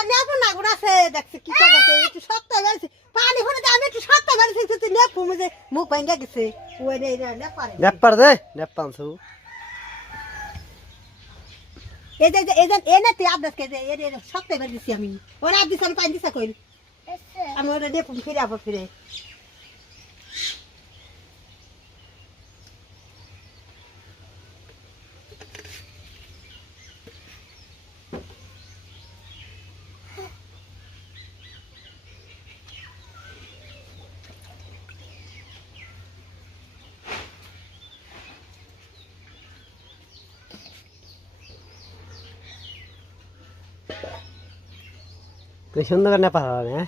এটা নেবো না ঘুরাছে দেখছি কি করছে একটু সত্য বেরিয়েছে পানি ভরে আমি একটু সত্য বেরিয়েছে তুই নেবো মুঝে মুখ ভাঙ্গা গেছে ওই রে নেপারে নেপার দে নেপাল সু এই যে এনে তুই আদাস কে এর সত্য বেরিয়েছি আমি ওরা দিছ আমি পানি দিছা কইল আমি ওরা নেবো ফিরে আবার ফিরে তুই সুন্দর করে নেপাল হ্যাঁ